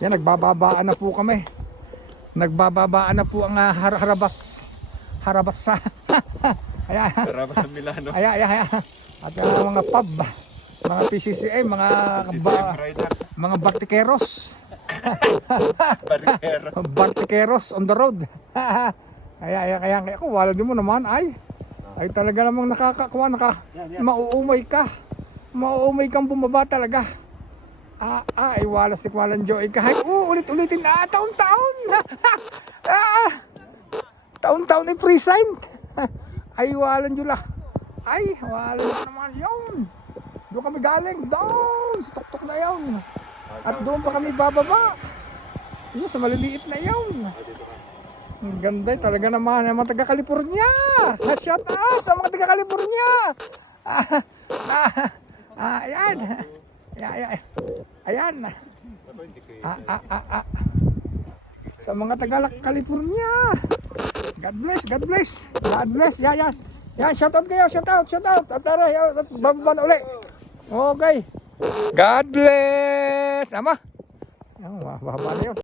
Yan, nagbababaan na po kami. Nagbababaan na po ang harabas sa ayan. Harabas sa Milano. Ayan. At ang mga pub, mga PCCM, PCCM riders. mga bartikeros. Barikeros. Bartikeros on the road. Kaya ako, wala din mo naman ay talaga namang nakakakuha, mauumay ka. Mauumay kang bumaba talaga. Ay wala si Kwalan Joy kahit ulit-ulitin taon-taon. Taon-taon ay free sign. Ay walang Jula. Ay wala naman yun. Doon kami galing, doon sa tuktok na yun. At doon pa kami bababa. Yun sa maliliit na yun. Ang ganda talaga naman ang mga taga-California. Shout out sa mga taga-California. Ayan. Ayan. Sa mga taga-California. God bless, God bless. God bless. Yan. Yan, shout out kayo, shout out. At tara, bababa na ulit. Okay. God bless. Ama. Bababa na yun.